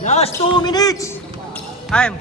Last 2 minutes. Time.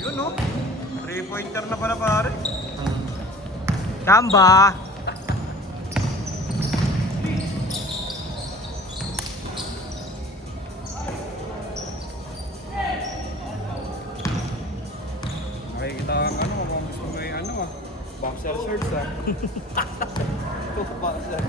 Yun no? 3-pointer na pala pare. Gamba. Nakikita kang ano, kung gusto mo yung ano ah. Boxer shorts ah. Boxer.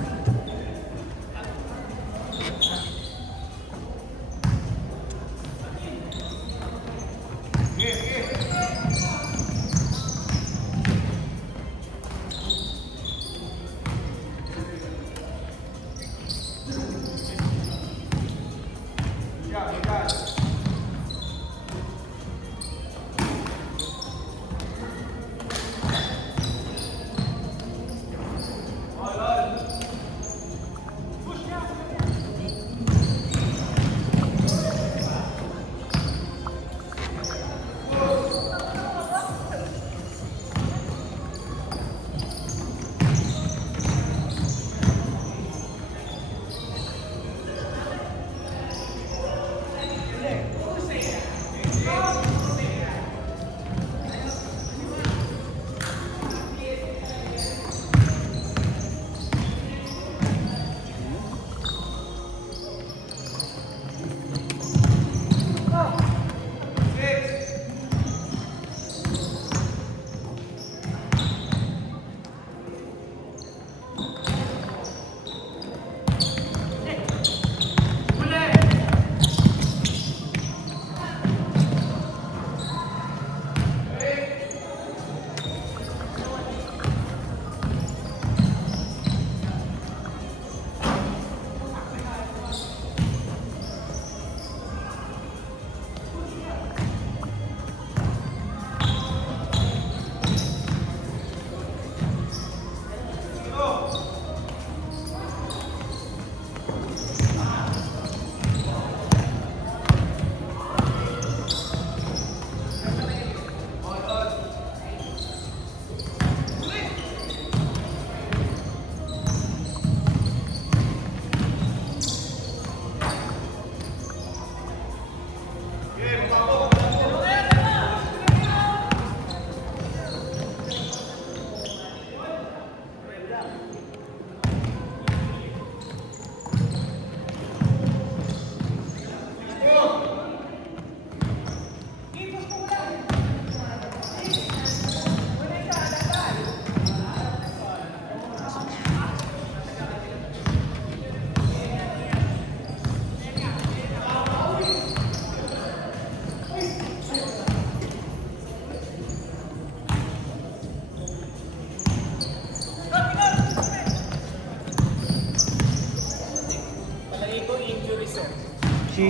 Si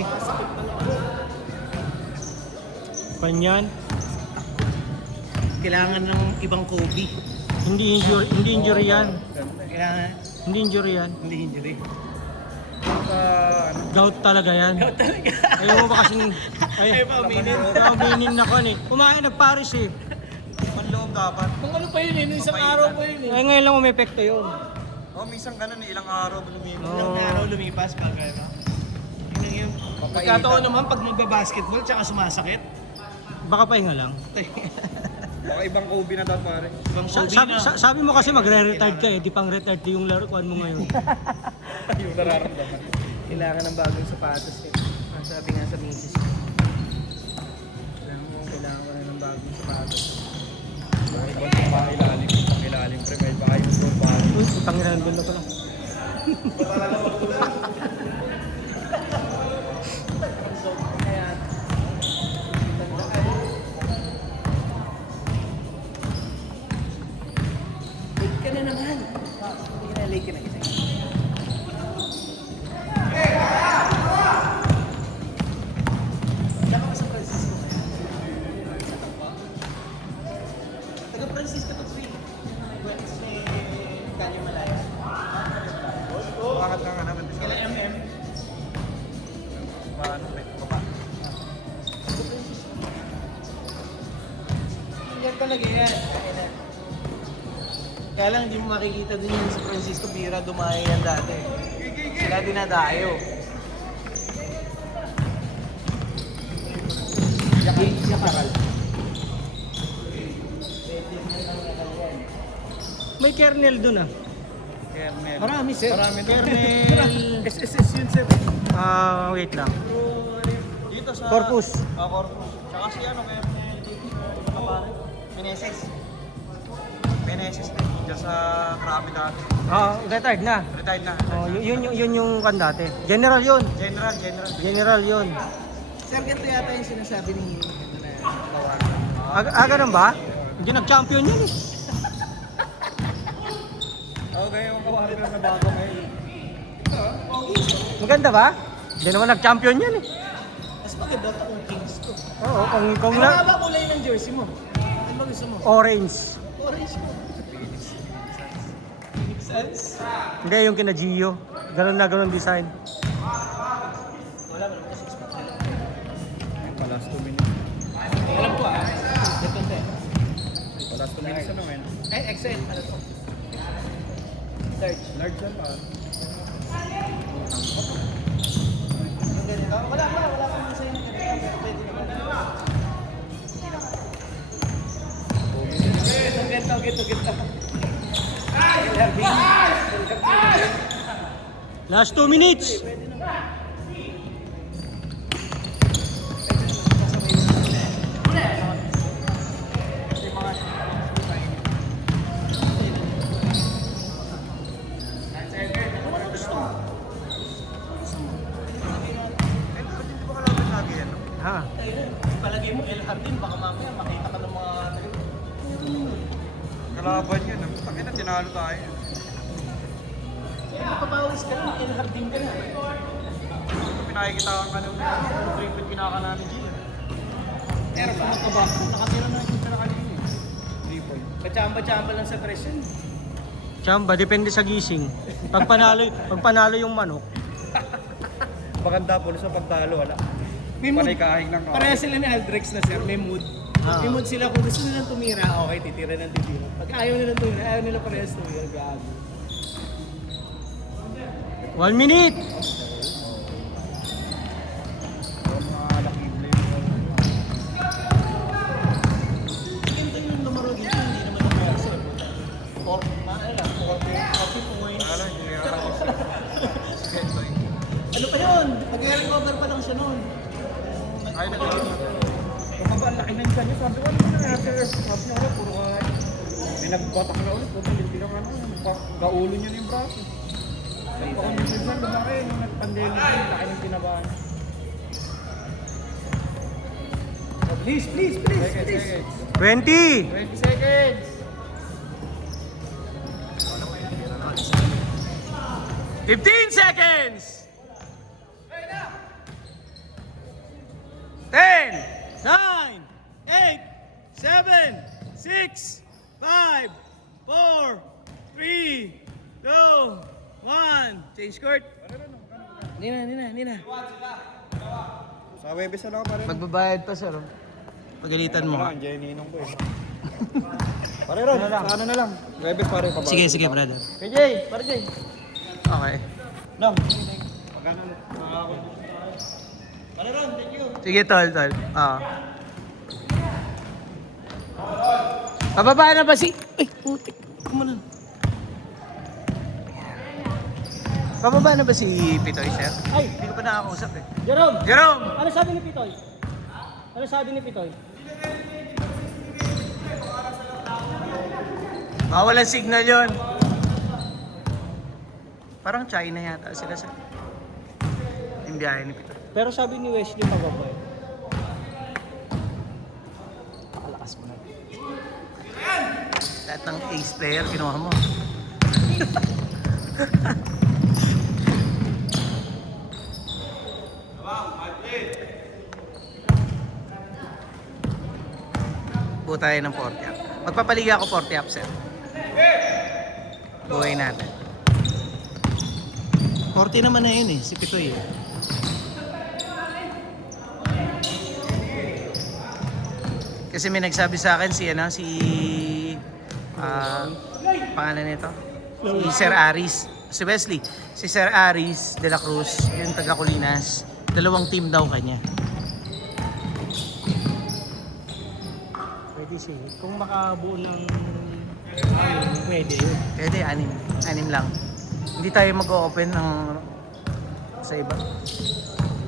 Panyan. Kailangan ng ibang Kobe. Hindi injury yan. Kailangan Hindi injury yan. hindi injury. sa ano. Gout talaga yan. Ayaw mo ba kasing... Ayaw pa uminin. Uminin na ko eh. Kumain nag-Paris eh. Panloob dapat. Kung ano pa yun eh, nung isang araw pa yun eh. Ay ngayon lang umepekto yun. Oh, minsan ganun eh, ilang araw lumipas. Oo. Ilang araw lumipas pag ano. Yun yung pagkataon naman pag magbabasketball tsaka sumasakit. Baka pahinga lang. Baka ibang Kobe na dapat pare. Ibang Kobe na. Sabi mo kasi magre-retired ka eh. Di pang retired yung laruan mo ngayon. Yung nararamdaman. Kailangan ng bagong sapatos eh. Ang sabi nga sa misis. Kailangan ko na ng bagong sapatos. Bakit ba yung pangilalim pre, may baka yung store bali. Uy, putang ina nandun na pala. Kaya, late ka na naman. Hindi ka na, late ka na isa. Saan ka ba sa Francisco? Taga Francisco to 3. Wednesday, Kanyo Malaya. Bakit nga naman sa Kailan MM? paano pre? Baba. Yan talaga yan. Kaya lang hindi mo makikita din yan sa Francisco Bira, dumayo yan dati. Sila dinadayo. Yakal. May kernel dun ah. Kernel. Marami sir. Marami doon. Kernel... SSS yun sir. Wait lang. Dito sa... Corpus. Corpus. Tsaka si ano, Kernel dito. Kapare. Meneses. Meneses din. Diyan sa Krabi dati. Retired na. Retired na. Yun yung kan dati. General yun. General. General yun. Sir, ganito yata yung sinasabi ni Lawan. Ganun ba? Hindi nag-champion yun eh. Okay, yung kawari na bago ngayon. Maganda ba? Hindi naman nag-champion yan eh. Mas maganda ito kung Kings to. Oo, kung Ano na... nga ba kulay ng jersey mo? Ano ba gusto mo? Orange. Orange mo. Phoenix Suns? Hindi, yung kina Gio. Ganun na ganun design. Wala mo naman kasi spot nila. Palas 2 minutes. Alam ko ah. Ito sir. Palas 2 minutes ano ngayon? XL. Ano to? Large. Large yan pa. Yung ganito? Wala pa sa inyo ganito. Pwede naman. Ganito. Last 2 minutes. Hindi ba kalaban lagi yan? Ha? Palagay mo El Jardin, baka mamaya makita ka ng mga Kalaban yun. Takina, tinalo tayo. mapapawis ka lang, El Jardin ka na. Pinakikita ka nga nung triple kinakala ni Gio. Meron ba? Nakatira na yung tira kanina eh. 3 point. Kachamba-chamba lang sa presyon. Chamba, depende sa gising. Pag panalo yung manok. Maganda po sa pagtalo, wala. May mood. Panay kahing lang. Pareha sila ni Aldrex na sir, may mood. May mood sila kung gusto nilang tumira, okay, titira ng titira. Pag ayaw nilang tumira, ayaw nila parehas tumira, gago. 1 minute. Mga lucky play. Ganito yung numero dito, hindi naman yung verso. 40 points. Wala, hindi nga ako. Ano pa yun? Mag-recover pa lang siya noon. Ay, kapag ang laki na yung kanya, sabi ko, ano na natin? Sabi niya ulit, puro ka. May nagbatak na ulit, puto, hindi lang ano, kaulo niya na yung braso. Nagpakondisyon, lumaki, nung nag-pandemic, laki ng tinabahan. Please. 20. 20 seconds! 15 seconds. 10, 9, 8, 7, 6, 5, 4, 3, 2, 1. Change court. Hindi na. Sa Webes na ako pare. Magbabayad pa, sir. Pagalitan mo. Ano, Jenny nung ko eh. Pare Ron, ano na lang. Webes pare pa. Sige, brother. Kay Jay, pare Jay. Okay. No. Pagkano makakakot. Pare Ron, thank you. Sige, tol. Oo. Pababa na ba si... Ay, putik. Kumulan. Pababa na ba si Pitoy, sir? Ay, Hindi ko pa nakakausap eh. Jerome! Jerome! Ano sabi ni Pitoy? Bawal ang signal yon. Parang China yata sila sa... Yung biyahe ni Pitoy. Pero sabi ni Wesley pababa. Pakalakas mo na. Lahat ng ace player, kinuha mo. Buo tayo ng 40 up. Magpapaliga ako 40 up, sir. Buhay natin. 40 naman na yun eh, si Pitoy eh. Kasi may nagsabi sa akin si pangalan nito? Si Sir Aris. Si Wesley. Si Sir Aris de la Cruz, yung taga Colinas. 2 team daw kanya. Pwede siya. Kung makabuo ng... pwede yun. Pwede, 6 lang. Hindi tayo mag-open ng sa iba.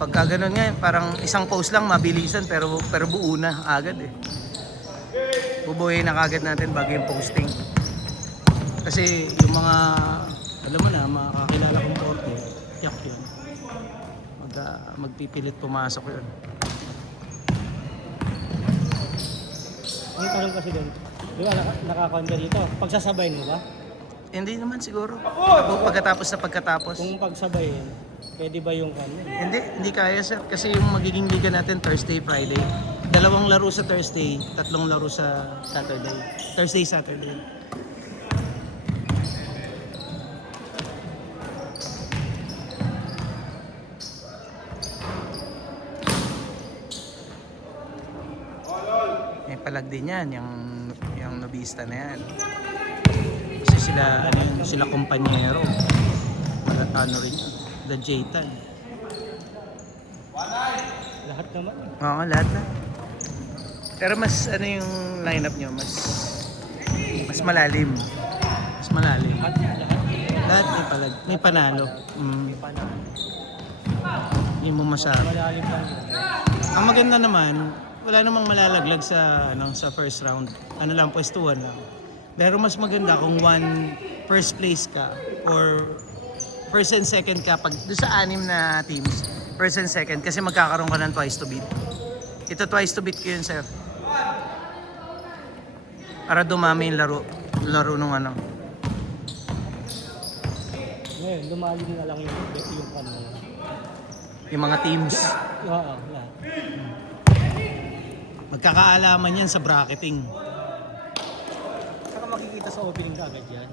Pagka ganun nga, parang isang post lang mabilisan pero buo na agad eh. Bubuhay na kagad natin bago yung posting. Kasi yung mga, alam mo na, makakilala kong porte, yak yun. Magpipilit pumasok yun. Ang tanong kasi doon, di ba nakakonda dito? Pagsasabayin mo ba? Hindi naman siguro. Pagkatapos. Kung pagsabayin, pwede ba yung Hindi kaya sir. Kasi yung magiging liga natin Thursday, Friday. 2 laro sa Thursday, 3 laro sa Saturday. Thursday, Saturday. May palag din yan, yung Nobista na yan. Kasi sila kumpanyero. Ano rin yun. The J-Tan. lahat naman? Oo, lahat na. Pero mas ano yung lineup nyo, mas malalim. Mas malalim. Lahat may palag, may panalo. Hindi mo masabi. Malalim lang yun. Ang maganda naman, wala namang malalaglag sa sa first round. Ano lang, pwesto 1 lang. Pero mas maganda kung first place ka or first and second ka pag doon sa 6 na teams, first and second kasi magkakaroon ka ng twice to beat. Ito twice to beat ko yun, sir. Para dumami yung laro nung ano. Ngayon, lumalim na lang yung Yung mga teams. Oo, lahat. Magkakaalaman yan sa bracketing. Saka makikita sa opening ka agad yan.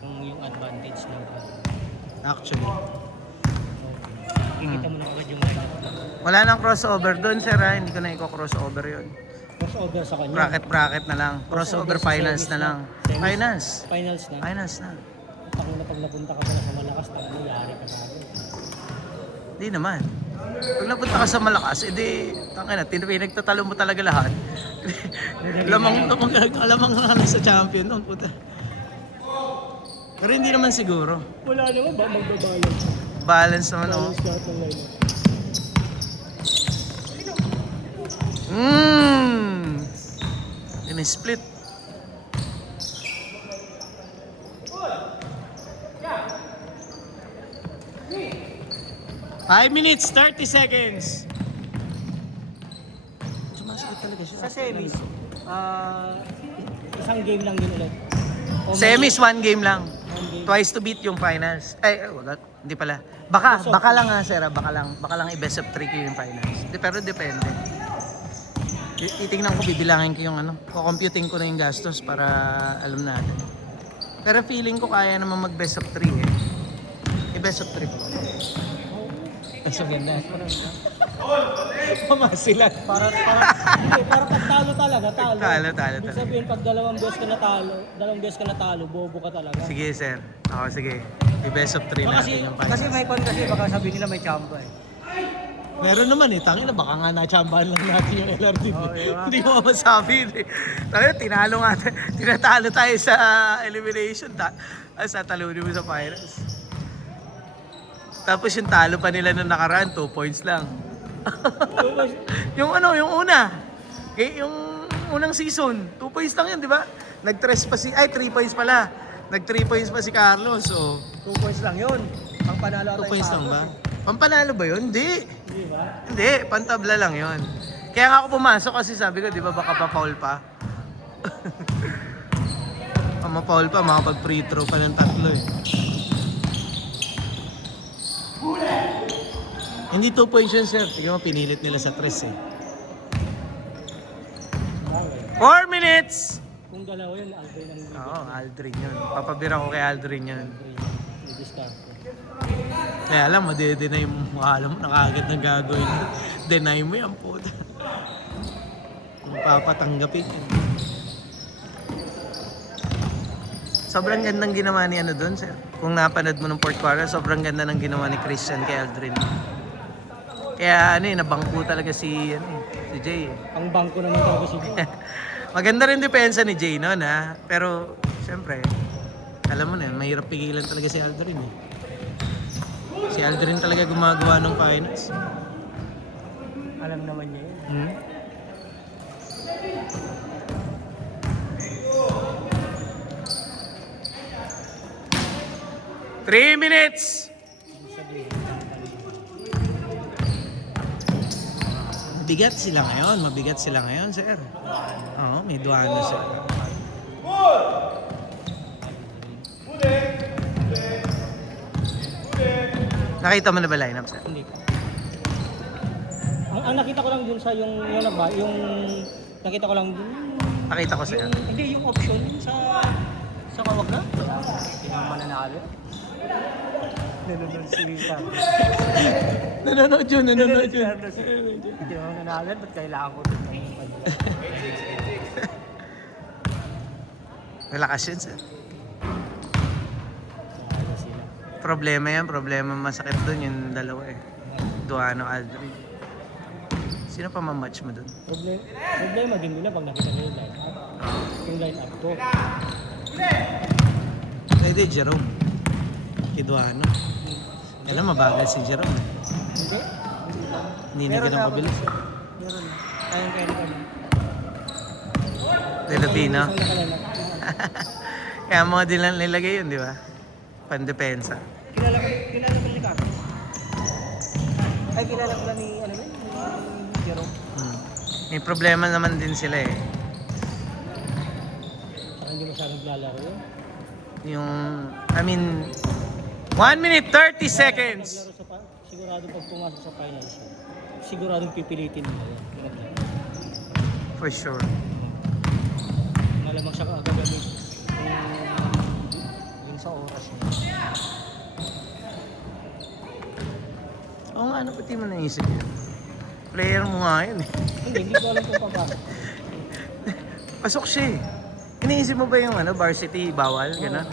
Kung yung advantage ng Actually. Kikita mo na agad yung lineup. Wala nang crossover doon, sir. Ha? Hindi ko na i-crossover yun. Crossover sa kanya. Bracket na lang. Crossover finals na lang. Finals Finals. na. Finals na. Pag napunta ka pala sa malakas, yari ka sa akin. Hindi naman. Pag napunta ka sa malakas, edi, tangina, pinagtatalo mo talaga lahat. alamang nga sa champion noon, puta. Pero hindi naman siguro. Wala naman ba magbabalance? Balance naman, oh. Balance lahat ng lineup. Split. Five minutes, 30 seconds. Sumasakit talaga siya. Sa semis, isang game lang din ulit. Semis, 1 game lang. 1 game. Twice to beat yung finals. Wala. Hindi pala. Baka lang nga, sir. Baka lang i-best of 3 yung finals. Pero depende. Titingnan ko, bibilangin ko yung kukomputing ko na yung gastos para alam natin. Pero feeling ko kaya naman mag-best of 3 eh. I-best of 3 ko. Mas maganda. Pamasilan. Hindi, para pag talo talaga, talo. Talo Ibig talaga. sabihin, pag dalawang beses ka natalo, bobo ka talaga. Sige, sir. Oo, sige. Yung best of 3 natin yung finals. Kasi may con kasi, baka sabihin nila may chamba eh. Meron naman eh. Tangina, baka nga nachambahan lang natin yung LRD. Oo, diba? Hindi mo masabi eh. Tangina, tinatalo tayo sa elimination. Sa talunin mo sa finals. Tapos yung talo pa nila nung nakaraan, 2 points lang. yung yung una. Yung unang season, 2 points lang yun, di ba? Nag-3 pa 3 points pala. Nag-3 points pa si Carlos, so 2 points lang yun. Ang panalo 2 points lang ba? eh. Pampanalo ba yun? Hindi. Hindi ba? Hindi, pantabla lang yun. Kaya nga ako pumasok kasi sabi ko, di ba baka pa-foul pa? Ma-foul pa, makapag-free throw pa ng 3 eh. Hindi 2 points yun, sir. Tingnan mo, pinilit nila sa 3 eh. 4 minutes! Kung dalawa yun, Aldrin ang Oo, Aldrin yun. Papabira ko kay Aldrin yun. i-discard. Kaya alam mo, deny mo. Alam mo, nakagad na gagawin mo. Deny mo yan, puta. Kung papatanggapin yun. Sobrang gandang ginawa ni ano doon, sir. Kung napanood mo ng fourth quarter, sobrang ganda ng ginawa ni Christian kay Aldrin. Kaya nabangko talaga si Jay eh. Ang bangko naman talaga si Jay. Maganda rin depensa ni Jay noon ha. Pero, siyempre, alam mo na, mahirap pigilan talaga si Aldrin eh. Si Aldrin talaga gumagawa ng finals. Alam naman niya yun. Hmm? Three minutes! Mabigat sila ngayon, sir. Oo, may duwano sir. Nakita mo na ba lineup, sir? Hindi pa. Ang nakita ko lang dun sa yung nakita ko lang dun. Nakita ko sa'yo. Hindi, yung option sa kawag na. Hindi naman mananalo. Nanonood si Carlos. Nanonood yun. Hindi naman mananalo, ba't kailangan ko dun? Malakas yun, sir. Problema masakit doon yung dalawa eh. Duano, Aldrin. Sino pa ma-match mo doon? Problema din nila pag nakita nila yung line-up. Yung line-up ko. Pwede Jerome. Kiduano. Alam, mabagal si Jerome. Hindi? Hindi na ganun mabilis. Meron na. Kaya ka na. Filipino. Isang nakalanap. Kaya mga dilan nilagay yun, di ba? Pandepensa. Kilala ko ni Carlos. Ay, kilala ko lang ni Jerome. May problema naman din sila eh. Hindi masyadong lalaro yun. Yung, 1 minute 30 seconds. Maglaro sigurado pag pumasok sa finals yun. Siguradong pipilitin nila yun. For sure. Malamang siya kagagamit yung sa oras niya. Oo nga, ano pati mo naisip yun? Player mo nga yun eh. Hindi ko alam kung papasok. Pasok siya eh. Iniisip mo ba yung varsity bawal? Gano'n?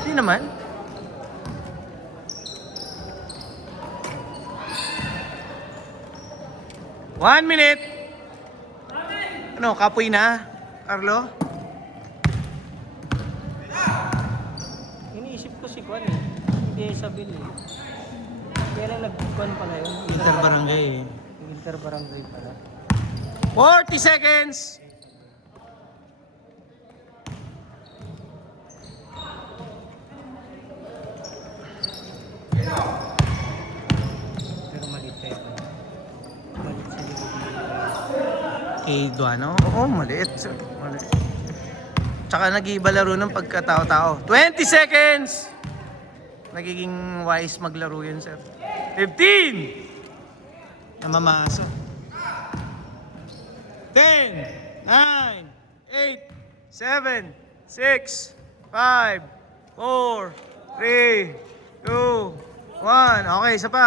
Hindi naman. One minute! Ano, kapoy na? Carlo? Iniisip ko si Kwan eh. Hindi sabihin eh. Kaya lang nag-Kwan pala yun. Interbarangay eh. Interbarangay pala. 40 seconds! Pero maliit pa yun. Maliit sa likod. Kay Duano? Oo, maliit. Sir. Maliit. Tsaka nag-iiba laro ng pagkatao-tao. 20 seconds! Nagiging wise maglaro yun, sir. 15! Namamaso. 10, 9, 8, 7, 6, 5, 4, 3, 2, 1. Okay, isa pa.